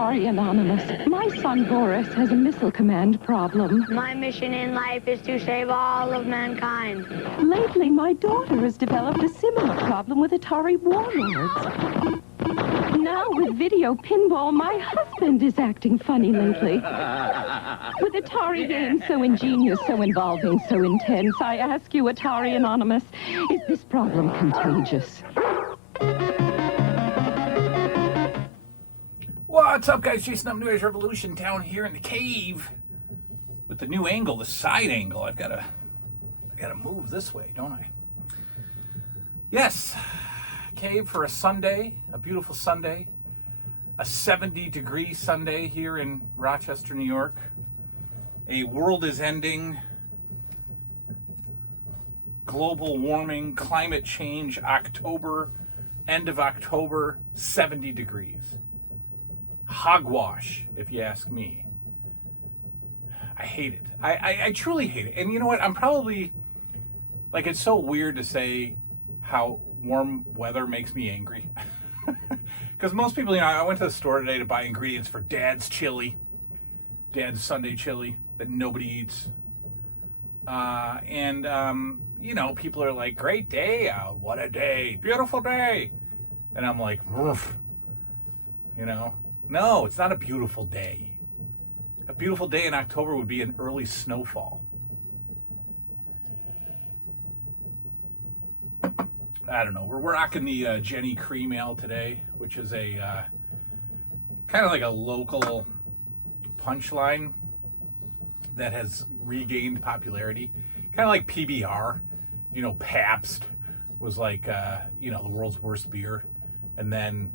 Atari Anonymous. My son Boris has a missile command problem. My mission in life is to save all of mankind. Lately, my daughter has developed a similar problem with Atari warlords. Now, with video pinball, my husband is acting funny lately. With Atari games so ingenious, so involving, so intense, I ask you, Atari Anonymous, is this problem contagious? What's up, guys? Jason up, New Age Revolution down here in the cave with the new angle, the side angle. I gotta move this way, don't I? Yes, cave for a Sunday, a beautiful Sunday, a 70-degree Sunday here in Rochester, New York. A world is ending, global warming, climate change, October, end of October, 70 degrees. Hogwash, if you ask me. I hate it. I truly hate it. And you know what? I'm probably, like, it's so weird to say how warm weather makes me angry. Because most people, you know, I went to the store today to buy ingredients for Dad's chili. Dad's Sunday chili that nobody eats. You know, people are like, great day out. What a day. Beautiful day. And I'm like, woof. You know? No, it's not a beautiful day. A beautiful day in October would be an early snowfall. I don't know. We're rocking the Jenny Cream Ale today, which is a kind of like a local punchline that has regained popularity. Kind of like PBR. You know, Pabst was like, you know, the world's worst beer. And then,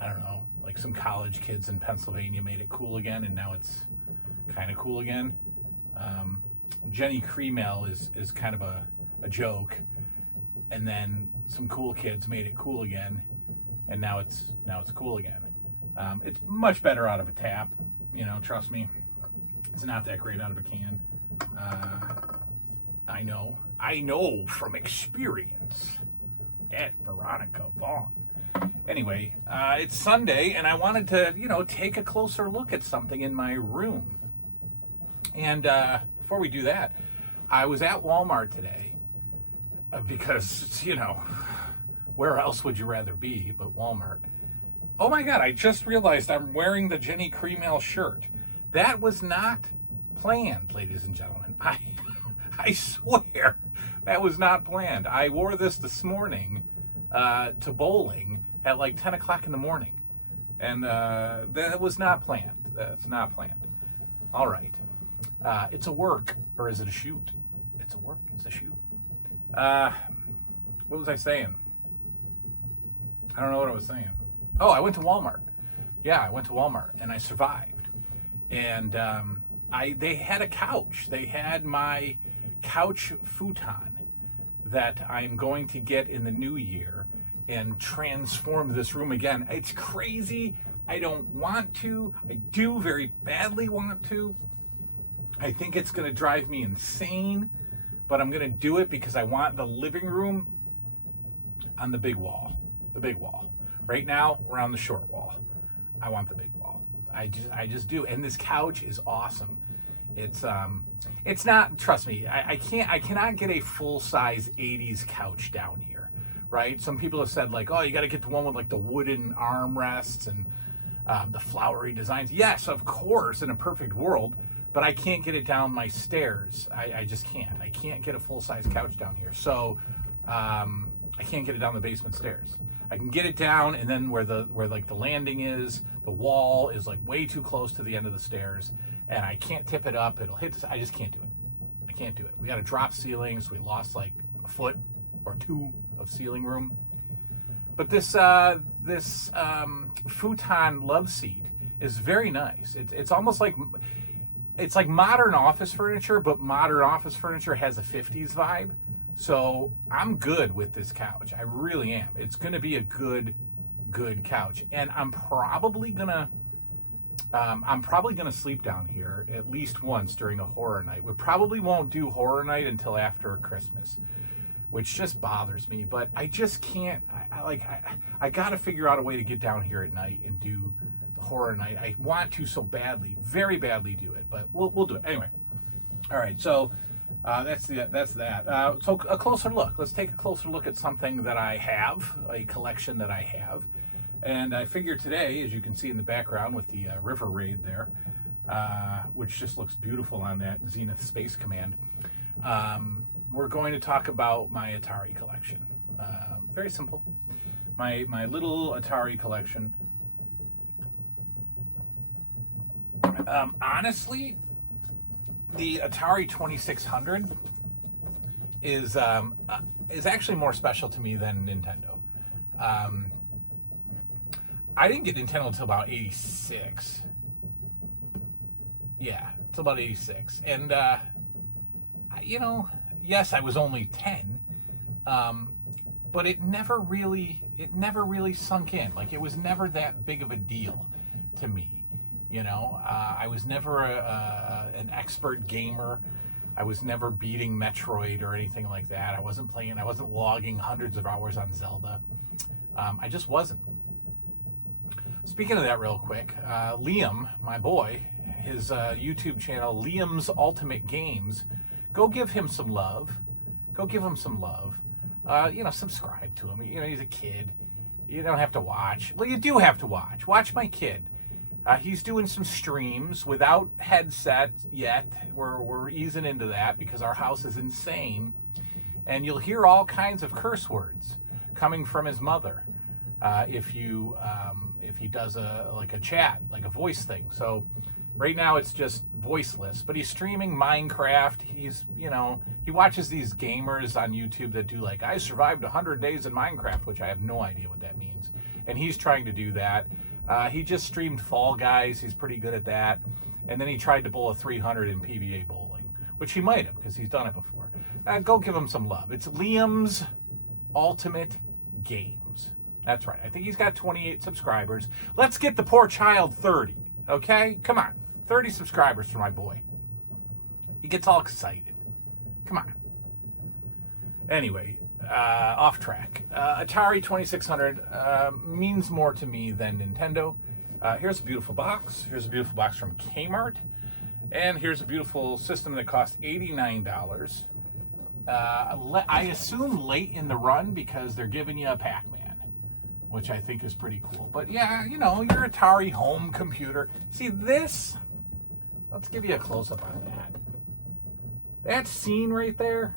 I don't know, like some college kids in Pennsylvania made it cool again, and now it's kind of cool again. Jenny Cream Ale is kind of a joke, and then some cool kids made it cool again, and now it's cool again. It's much better out of a tap, you know, trust me. It's not that great out of a can. I know from experience. That Veronica Vaughn. Anyway, it's Sunday, and I wanted to, you know, take a closer look at something in my room. And before we do that, I was at Walmart today because, you know, where else would you rather be but Walmart? Oh my God, I just realized I'm wearing the Jenny Cream Ale shirt. That was not planned, ladies and gentlemen. I swear that was not planned. I wore this morning to bowling at like 10 o'clock in the morning. And that was not planned. That's not planned. All right. It's a work, or is it a shoot? It's a work, it's a shoot. What was I saying? I don't know what I was saying. Oh, I went to Walmart. Yeah, I went to Walmart and I survived. And they had a couch. They had my couch futon that I'm going to get in the new year and transform this room again. It's crazy. I don't want to. I do very badly want to. I think it's going to drive me insane, but I'm going to do it because I want the living room on the big wall. The big wall. Right now, we're on the short wall. I want the big wall. I just do. And this couch is awesome. It's not, trust me, I cannot get a full-size 80s couch down here, right? Some people have said, like, oh, you got to get the one with like the wooden armrests and the flowery designs. Yes, of course, in a perfect world, but I can't get it down my stairs. I just can't. I can't get a full-size couch down here. So I can't get it down the basement stairs. I can get it down, and then where like the landing is, the wall is like way too close to the end of the stairs, and I can't tip it up. It'll hit. I just can't do it. I can't do it. We got to drop ceilings. We lost like a foot or two of ceiling room. But this futon love seat is very nice. It's almost like, it's like modern office furniture, but modern office furniture has a 50s vibe. So I'm good with this couch. I really am. It's going to be a good couch, and I'm probably gonna sleep down here at least once during a horror night. We probably won't do horror night until after Christmas, which just bothers me. But I just can't. I got to figure out a way to get down here at night and do horror night. I want to so badly, very badly do it, but we'll do it anyway. All right, so that's that. So a closer look. Let's take a closer look at something that I have, a collection that I have, and I figured today, as you can see in the background with the River Raid there, which just looks beautiful on that Zenith Space Command. We're going to talk about my Atari collection. Very simple. My little Atari collection. Honestly, the Atari 2600 is actually more special to me than Nintendo. I didn't get Nintendo until about 86. Yeah, it's about 86. And, you know, yes, I was only 10, but it never really sunk in. Like, it was never that big of a deal to me. You know, I was never an expert gamer. I was never beating Metroid or anything like that. I wasn't logging hundreds of hours on Zelda. I just wasn't. Speaking of that real quick, Liam, my boy, his YouTube channel, Liam's Ultimate Games, go give him some love. Go give him some love. You know, subscribe to him. You know, he's a kid. You don't have to watch. Well, you do have to watch. Watch my kid. He's doing some streams without headset yet. We're easing into that because our house is insane. And you'll hear all kinds of curse words coming from his mother if he does a chat, like a voice thing. So right now it's just voiceless, but he's streaming Minecraft. He's, you know, he watches these gamers on YouTube that do like, I survived 100 days in Minecraft, which I have no idea what that means. And he's trying to do that. He just streamed Fall Guys. He's pretty good at that. And then he tried to bowl a 300 in PBA bowling, which he might have because he's done it before. Go give him some love. It's Liam's Ultimate Games. That's right. I think he's got 28 subscribers. Let's get the poor child 30, okay? Come on. 30 subscribers for my boy. He gets all excited. Come on. Anyway, off track. Atari 2600 means more to me than Nintendo. Here's a beautiful box. Here's a beautiful box from Kmart. And here's a beautiful system that cost $89. I assume late in the run because they're giving you a Pac-Man, which I think is pretty cool. But yeah, you know, your Atari home computer. See this? Let's give you a close-up on that. That scene right there,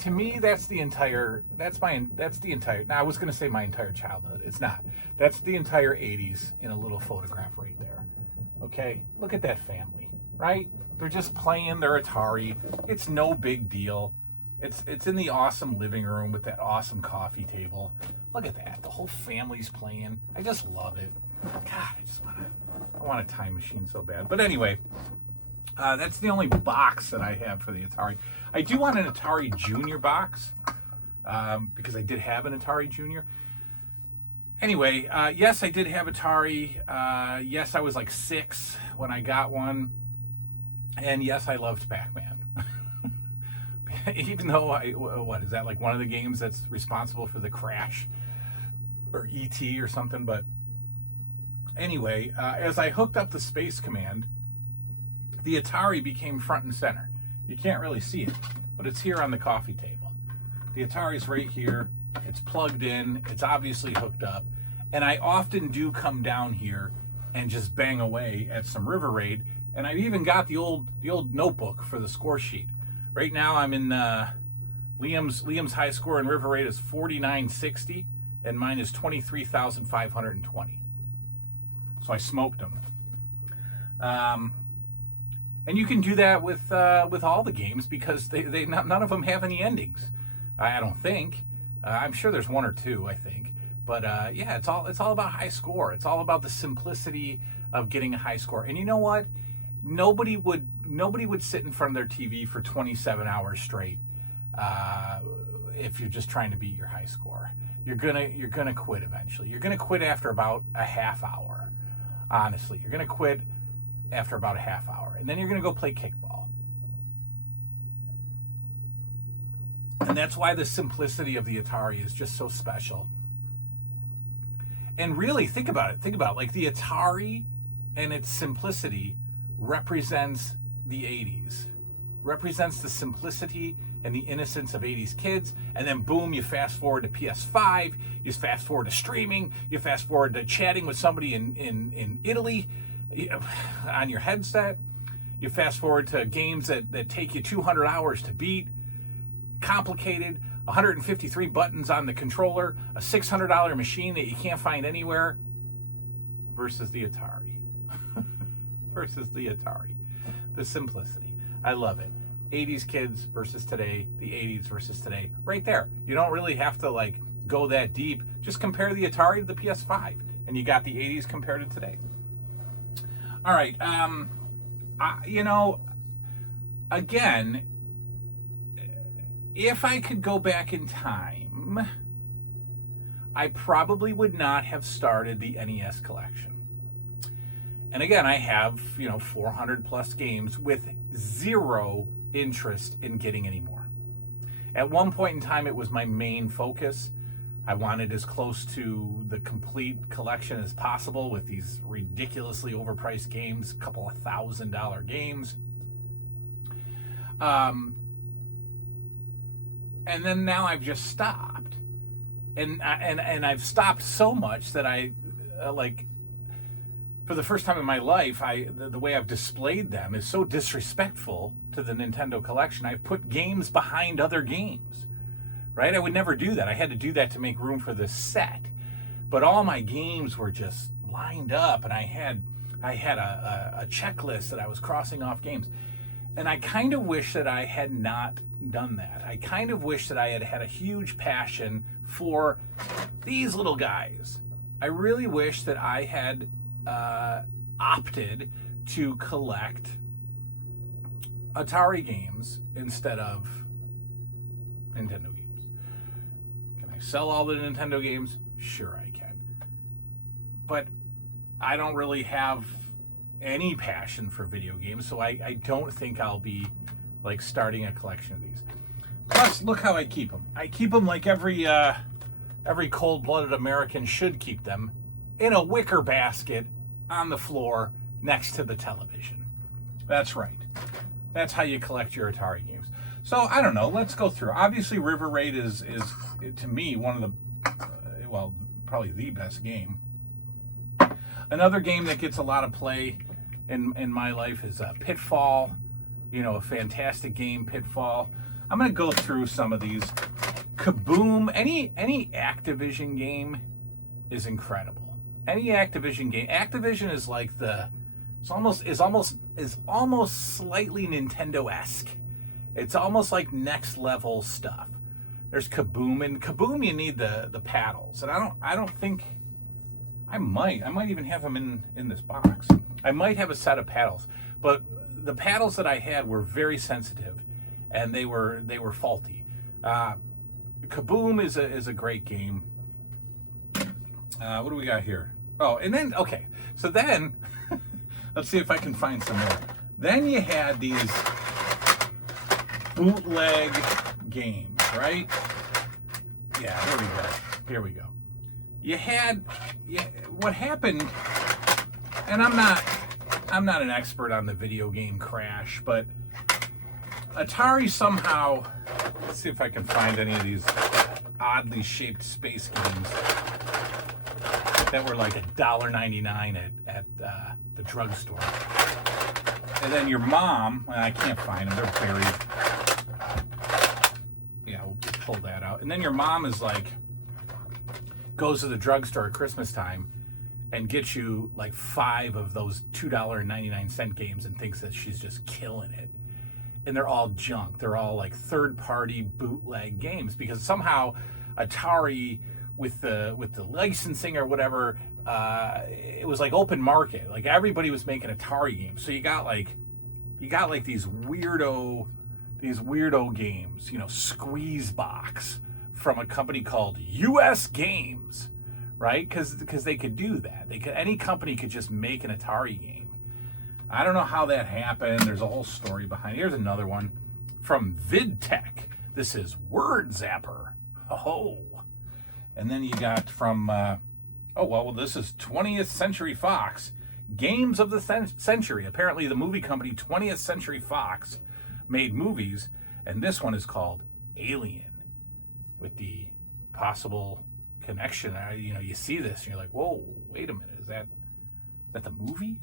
to me, that's the entire, now I was going to say my entire childhood. It's not. That's the entire 80s in a little photograph right there. Okay? Look at that family, right? They're just playing their Atari. It's no big deal. It's in the awesome living room with that awesome coffee table. Look at that. The whole family's playing. I just love it. God, I want a time machine so bad. But anyway, that's the only box that I have for the Atari. I do want an Atari Junior box because I did have an Atari Junior. Anyway, yes, I did have Atari. Yes, I was like 6 when I got one. And yes, I loved Pac-Man. Even though what is that, like one of the games that's responsible for the crash or ET or something? But anyway, as I hooked up the Space Command, the Atari became front and center. You can't really see it, but it's here on the coffee table. The Atari's right here. It's plugged in. It's obviously hooked up. And I often do come down here and just bang away at some River Raid. And I've even got the old notebook for the score sheet. Right now I'm in Liam's high score in River Raid is 4960, and mine is 23,520. So I smoked them. And you can do that with all the games because none of them have any endings. I don't think. I'm sure there's one or two, I think. But yeah, it's all about high score. It's all about the simplicity of getting a high score. And you know what? Nobody would sit in front of their TV for 27 hours straight if you're just trying to beat your high score. You're gonna quit eventually. You're gonna quit after about a half hour. Honestly, you're gonna quit after about a half hour, and then you're gonna go play kickball. And that's why the simplicity of the Atari is just so special. And really, think about it. Think about it. Like the Atari and its simplicity represents the 80s. Represents the simplicity and the innocence of 80s kids. And then boom, you fast forward to PS5. You fast forward to streaming. You fast forward to chatting with somebody in Italy on your headset. You fast forward to games that take you 200 hours to beat. Complicated. 153 buttons on the controller, a $600 machine that you can't find anywhere, versus the Atari. Versus the Atari. The simplicity. I love it. 80s kids versus today, the 80s versus today. Right there. You don't really have to like go that deep. Just compare the Atari to the PS5, and you got the 80s compared to today. All right. Again, if I could go back in time, I probably would not have started the NES collection. And again, I have, 400 plus games with zero interest in getting any more. At one point in time, it was my main focus. I wanted as close to the complete collection as possible with these ridiculously overpriced games, a couple of $1,000 games. And then now I've just stopped, and I've stopped so much that I for the first time in my life, the way I've displayed them is so disrespectful to the Nintendo collection. I've put games behind other games, right? I would never do that. I had to do that to make room for this set, but all my games were just lined up, and I had a checklist that I was crossing off games. And I kind of wish that I had not done that. I kind of wish that I had had a huge passion for these little guys. I really wish that I had opted to collect Atari games instead of Nintendo games. Can I sell all the Nintendo games? Sure I can. But I don't really have any passion for video games, so I don't think I'll be like starting a collection of these. Plus, look how I keep them. I keep them like every cold-blooded American should keep them, in a wicker basket on the floor next to the television. That's right. That's how you collect your Atari games. So I don't know. Let's go through. Obviously, River Raid is to me one of the probably the best game. Another game that gets a lot of play in my life is Pitfall. A fantastic game, Pitfall. I'm going to go through some of these. Kaboom. Any Activision game is incredible. Any Activision game. Activision is like is almost slightly Nintendo-esque. It's almost like next level stuff. There's Kaboom, and Kaboom you need the paddles, and I don't think. I might even have them in this box. I might have a set of paddles, but the paddles that I had were very sensitive, and they were faulty. Kaboom is a great game. What do we got here? Oh, and then so then let's see if I can find some more. Then you had these bootleg games, right? Yeah, here we go. What happened, and I'm not an expert on the video game crash, but Atari somehow, let's see if I can find any of these oddly shaped space games that were like $1.99 at the drugstore. And then your mom, I can't find them, they're buried. Yeah, we'll pull that out. And then your mom is like, goes to the drugstore at Christmas time and gets you like 5 of those $2.99 games and thinks that she's just killing it. And they're all junk. They're all like third-party bootleg games because somehow Atari, with the licensing or whatever, it was like open market. Like everybody was making Atari games. So you got like these weirdo games, Squeeze Box from a company called US Games, right? Because they could do that. Any company could just make an Atari game. I don't know how that happened. There's a whole story behind it. Here's another one from VidTech. This is Word Zapper. Oh. And then you got from Oh, well, this is 20th Century Fox. Games of the Century. Apparently, the movie company 20th Century Fox made movies, and this one is called Alien, with the possible connection. You see this, and you're like, whoa, wait a minute, is that the movie?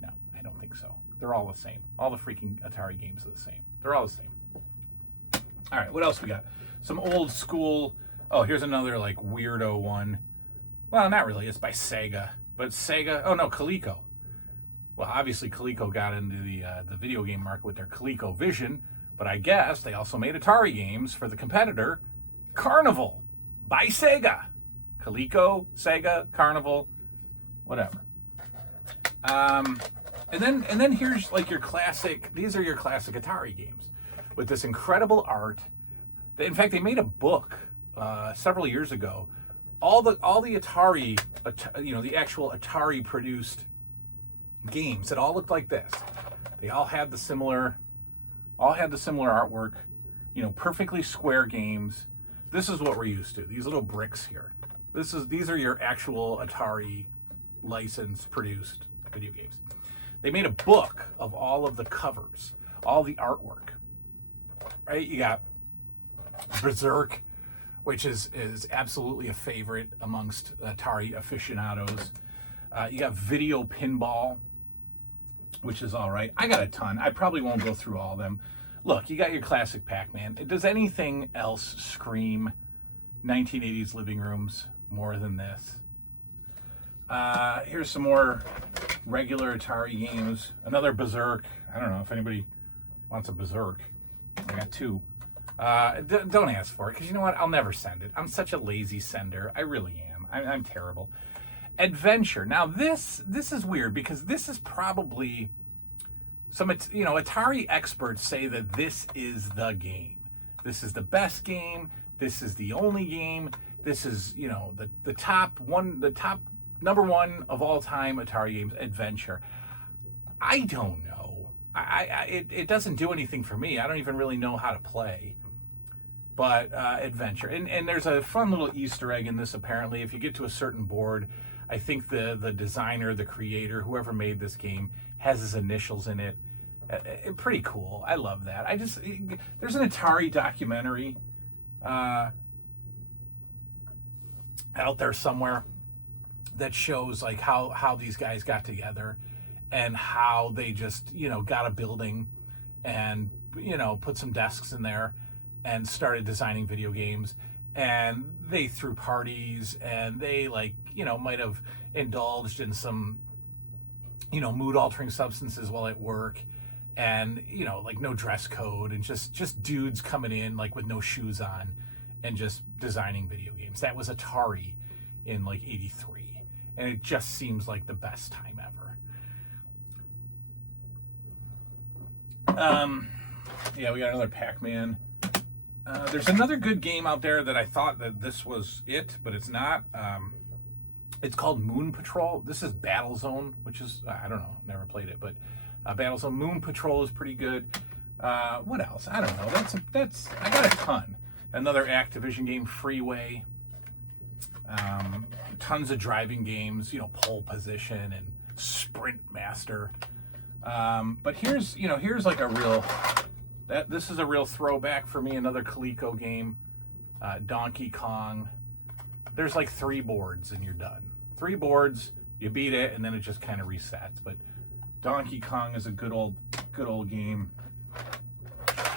No, I don't think so. They're all the same. All the freaking Atari games are the same. They're all the same. All right, what else we got? Some old school. Oh, here's another like weirdo one. Well, not really. It's by Sega, but Sega. Oh no, Coleco. Well, obviously Coleco got into the video game market with their ColecoVision, but I guess they also made Atari games for the competitor Carnival by Sega. Coleco, Sega, Carnival, whatever. And then here's like your classic. These are your classic Atari games with this incredible art. In fact, they made a book several years ago. All the Atari, the actual Atari produced games that all looked like this. They all had the similar artwork. Perfectly square games. This is what we're used to. These little bricks here. These are your actual Atari licensed produced video games. They made a book of all of the covers, all the artwork. Right? You got Berserk, which is absolutely a favorite amongst Atari aficionados. You got Video Pinball, which is all right. I got a ton. I probably won't go through all of them. Look, you got your classic Pac-Man. Does anything else scream 1980s living rooms more than this? Here's some more regular Atari games. Another Berserk. I don't know if anybody wants a Berserk. I got two. Don't ask for it, because you know what? I'll never send it. I'm such a lazy sender. I really am. I'm terrible. Adventure. Now this is weird, because this is probably some, Atari experts say that this is the game. This is the best game. This is the only game. This is, the top number one of all time Atari games. Adventure. I don't know. It doesn't do anything for me. I don't even really know how to play. But adventure. And there's a fun little Easter egg in this, apparently. If you get to a certain board, I think the designer, the creator, whoever made this game, has his initials in it. Pretty cool. I love that. There's an Atari documentary out there somewhere that shows like how these guys got together and how they just, got a building and, put some desks in there and started designing video games. And they threw parties, and they might have indulged in some, mood altering substances while at work, and, no dress code, and just dudes coming in with no shoes on and just designing video games. That was Atari in '83. And it just seems like the best time ever. Yeah, we got another Pac-Man. There's another good game out there that I thought that this was it, but it's not. It's called Moon Patrol. This is Battlezone, which is, I don't know, never played it, but Battlezone. Moon Patrol is pretty good. What else? I don't know. I got a ton. Another Activision game, Freeway. Tons of driving games, Pole Position and Sprint Master. But here's like a real, this is a real throwback for me. Another Coleco game, Donkey Kong. There's 3 boards and you're done. 3 boards, you beat it, and then it just kind of resets. But Donkey Kong is a good old game.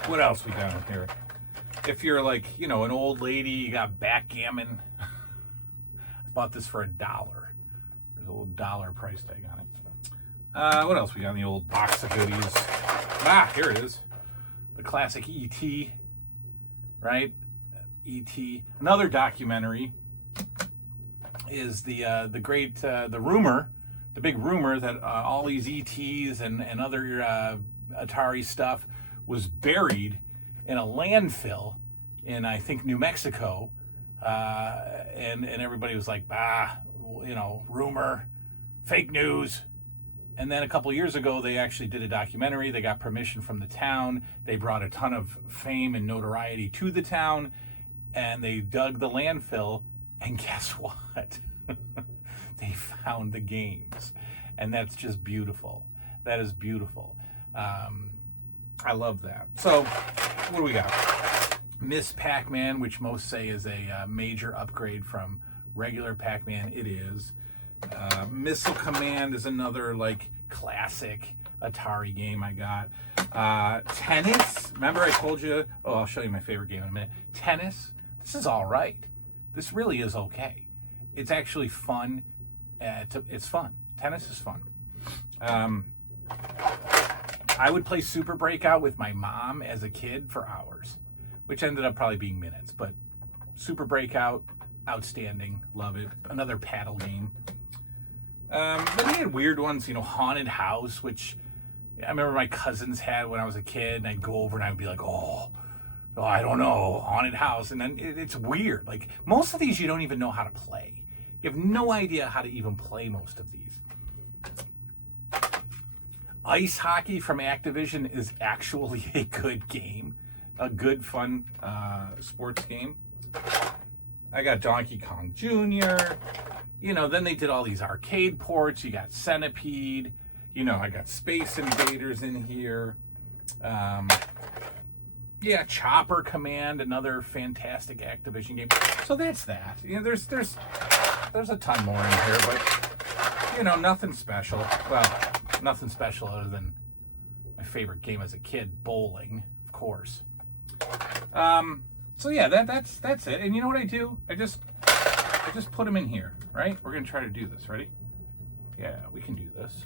What else we got in here? If you're an old lady, you got backgammon. I bought this for $1. There's a little $1 price tag on it. What else we got in the old box of goodies? Here it is. The classic E.T., right? E.T. Another documentary is the big rumor that all these E.T.s and other Atari stuff was buried in a landfill in, I think, New Mexico. And everybody was like, rumor, fake news. And then a couple years ago, they actually did a documentary. They got permission from the town. They brought a ton of fame and notoriety to the town, and they dug the landfill. And guess what? they found the games. And that's just beautiful. That is beautiful. I love that. So, what do we got? Miss Pac-Man, which most say is a major upgrade from regular Pac-Man. It is. Missile Command is another like classic Atari game I got. Tennis. Remember I told you? Oh, I'll show you my favorite game in a minute. Tennis. This is all right. This really is okay. It's actually fun. It's fun. Tennis is fun. I would play Super Breakout with my mom as a kid for hours, which ended up probably being minutes. But Super Breakout, outstanding. Love it. Another paddle game. But he had weird ones, you know, Haunted House, which I remember my cousins had when I was a kid, and I'd go over and I'd be like, oh, I don't know, Haunted House. And then it's weird. Like, most of these you don't even know how to play. You have no idea how to even play most of these. Ice Hockey from Activision is actually a good game. A good, fun sports game. I got Donkey Kong Jr. You know, then they did all these arcade ports. You got Centipede. You know, I got Space Invaders in here. Yeah, Chopper Command, another fantastic Activision game. So that's that. You know, there's a ton more in here, but you know, nothing special. Well, nothing special other than my favorite game as a kid, bowling, of course. So yeah, that's it. And you know what I do? I just put them in here, right? We're gonna try to do this. Ready? Yeah, we can do this.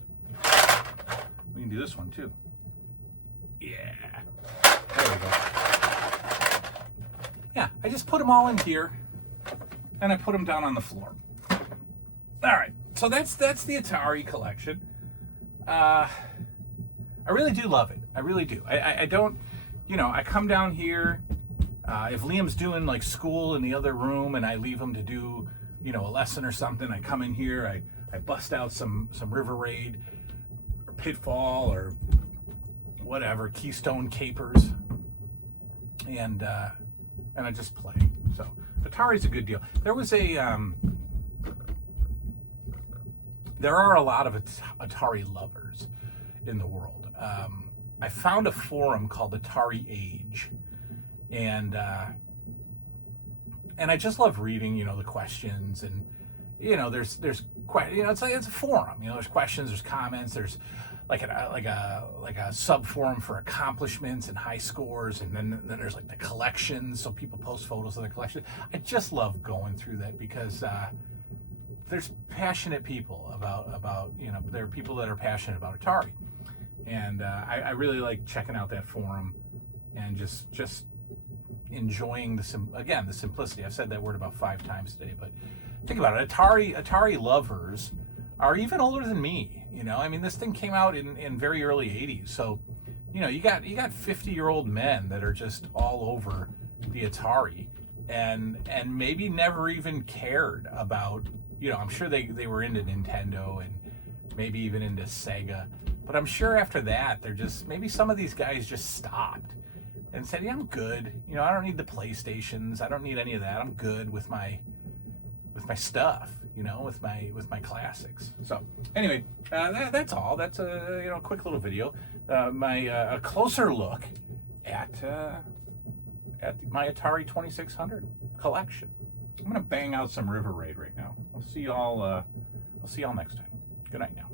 We can do this one too. Yeah. There we go. Yeah, I just put them all in here, and I put them down on the floor. All right. So that's the Atari collection. I really do love it. I really do. I don't, you know, I come down here. If Liam's doing like school in the other room and I leave him to do, you know, a lesson or something, I come in here, I bust out some River Raid or Pitfall or whatever, Keystone Capers, and I just play. So Atari's a good deal. There was there are a lot of Atari lovers in the world. I found a forum called Atari Age, and I just love reading, you know, the questions, and you know, there's you know, it's a forum. You know, there's questions, there's comments, there's like a sub forum for accomplishments and high scores, and then there's like the collections, so people post photos of their collection. I just love going through that because there's passionate people about you know, there are people that are passionate about Atari, and I really like checking out that forum and just enjoying the simplicity. I've said that word about 5 times today, but think about it. Atari lovers are even older than me. You know, I mean, this thing came out in very early 80s, so you know, you got 50-year-old men that are just all over the Atari, and maybe never even cared about, you know, I'm sure they were into Nintendo and maybe even into Sega, but I'm sure after that they're just, maybe some of these guys just stopped and said, yeah, I'm good. You know, I don't need the PlayStations. I don't need any of that. I'm good with my stuff, you know, with my classics. So anyway, that's all. That's a, you know, quick little video. A closer look at my Atari 2600 collection. I'm gonna bang out some River Raid right now. I'll see y'all next time. Good night now.